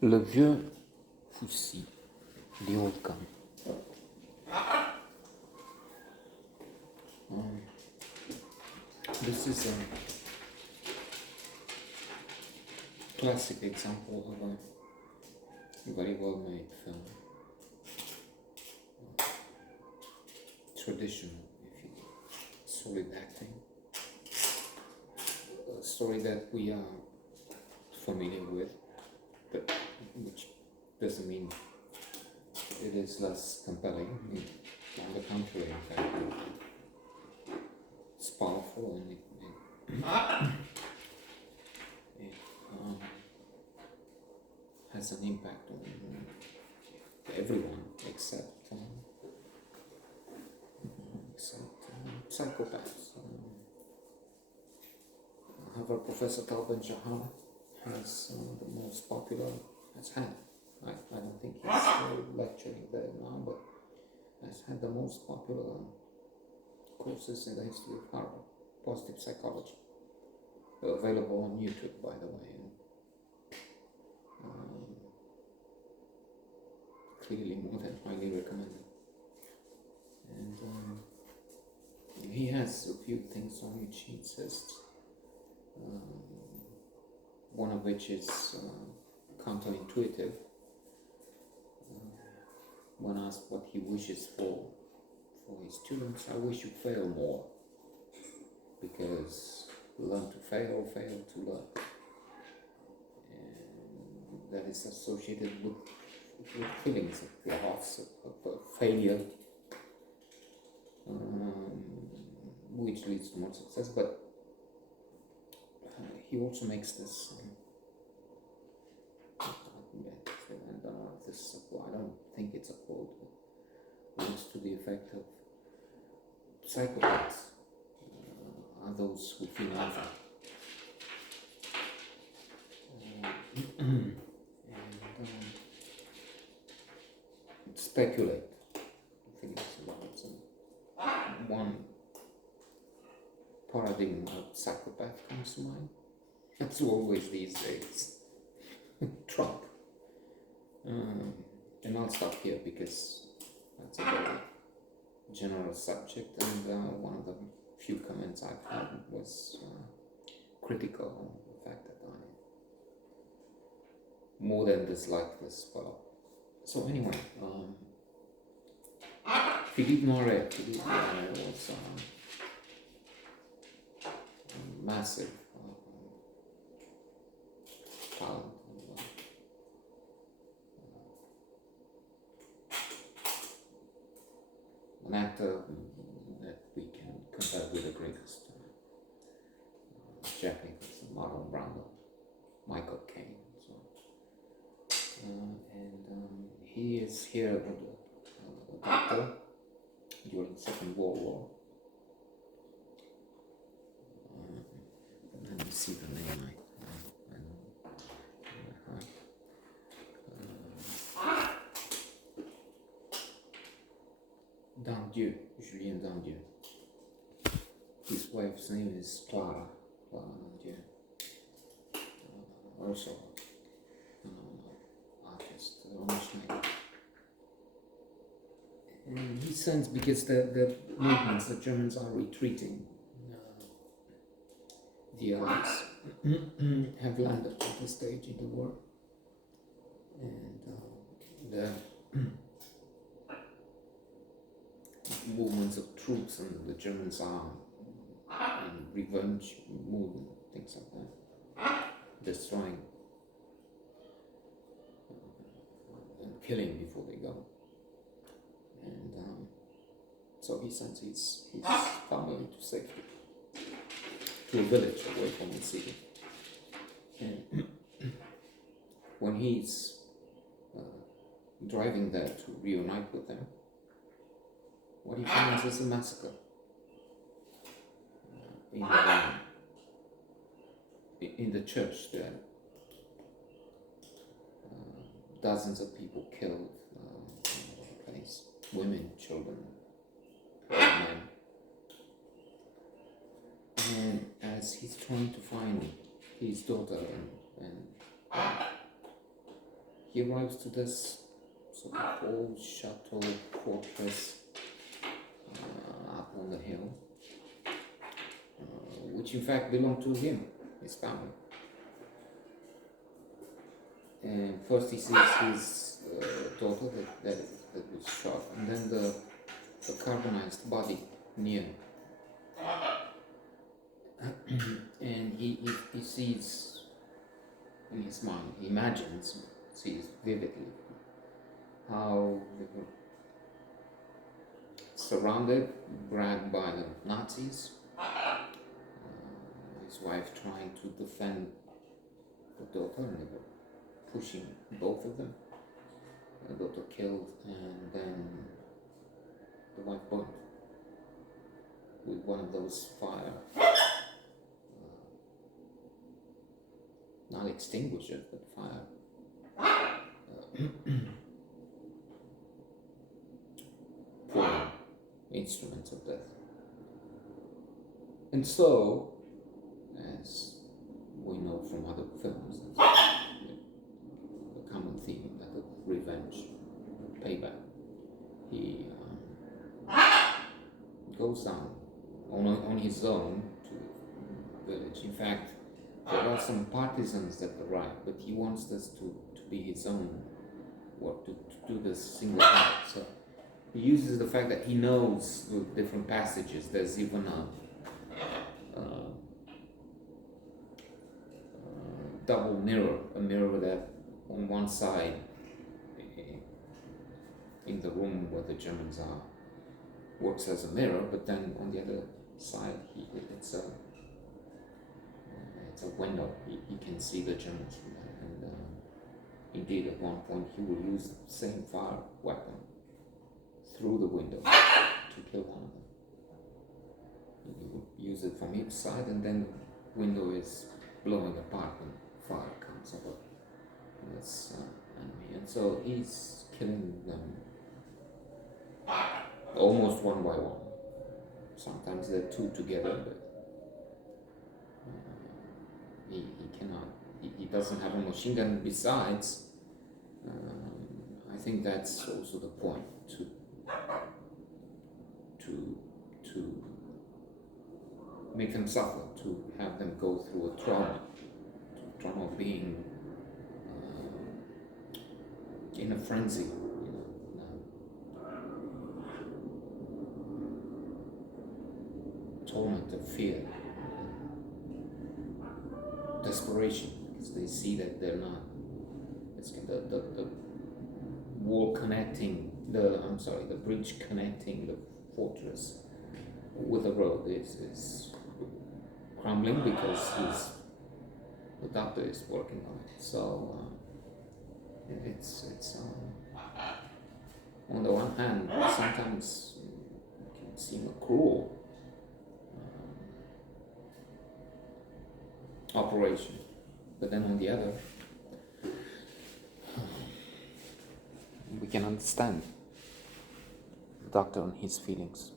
Le Vieux Fusil, the old gun. This is a classic example of a very well-made film. Traditional, if you will. Solid acting. A story that we are familiar with, but which doesn't mean it is less compelling. On the contrary, in fact, it's powerful and it has an impact on everyone except psychopaths. However, Professor Tal Ben-Shahar has the most popular, has had, I don't think he's lecturing there now, but has had the most popular courses in the history of horror, positive psychology, available on YouTube, by the way. Clearly more than highly recommended. And he has a few things on which he insists. One of which is counterintuitive. When asked what he wishes for his students, I wish you fail more, because learn to fail, fail to learn. And that is associated with feelings of loss, of failure, which leads to more success. But he also makes this, I don't think it's a quote, but it's to the effect of psychopaths are those who feel nothing. Speculate. I think it's about one paradigm of psychopath comes to mind. That's always these days. Trump. And I'll stop here because that's a very general subject, and one of the few comments I've had was critical of the fact that I more than dislike this fellow. So anyway, Philippe Noiret was massive talent. An actor that we can compare with the greatest Jack Nicholson, Marlon Brando, Michael Caine, and so on. And he is here with a doctor during the Second World War. Let me see the name. Dandieu, Julien Dandieu. His wife's name is Clara Dandieu. Also an artist, and he sends, because the movements, the Germans are retreating. The Allies have landed at this stage in the war, and the movements of troops and the Germans are in revenge mood and things like that, destroying and killing before they go. And so he sends his family to safety, to a village away from the city. And when he's driving there to reunite with them, what he finds is a massacre in the church there. Dozens of people killed in the place, women, children, men. And as he's trying to find his daughter and he arrives to this sort of old chateau fortress up on the hill, which in fact belonged to him, his family. And first he sees his daughter that was shot, and then the carbonized body near. And he sees in his mind, he imagines, sees vividly how they were surrounded, dragged by the Nazis, his wife trying to defend the daughter, and they were pushing both of them. The daughter killed, and then the wife burned with one of those fire, not extinguishers, but fire pouring instruments of death. And so, as we know from other films, the common theme that of revenge, payback, he goes down on his own to the village. In fact, there are some partisans that arrive, but he wants this to be his own work, to do this single-handed. So he uses the fact that he knows the different passages. There's even a double mirror, a mirror that on one side in the room where the Germans are works as a mirror, but then on the other side it's a window. He can see the Germans from there. And indeed at one point he will use the same fire weapon through the window to kill one of them. He will use it from each side, and then the window is blowing apart when fire comes over this enemy. And so he's killing them almost one by one. Sometimes they're two together, but he cannot. He doesn't have a machine gun. Besides, I think that's also the point, to make them suffer, to have them go through a trauma of being in a frenzy, torment of fear, desperation, because they see that they're not. It's the wall connecting the bridge connecting the fortress with the road is crumbling because the doctor is working on it. So it's on the one hand, sometimes it can seem a cruel operation, but then on the other, we can understand the doctor and his feelings.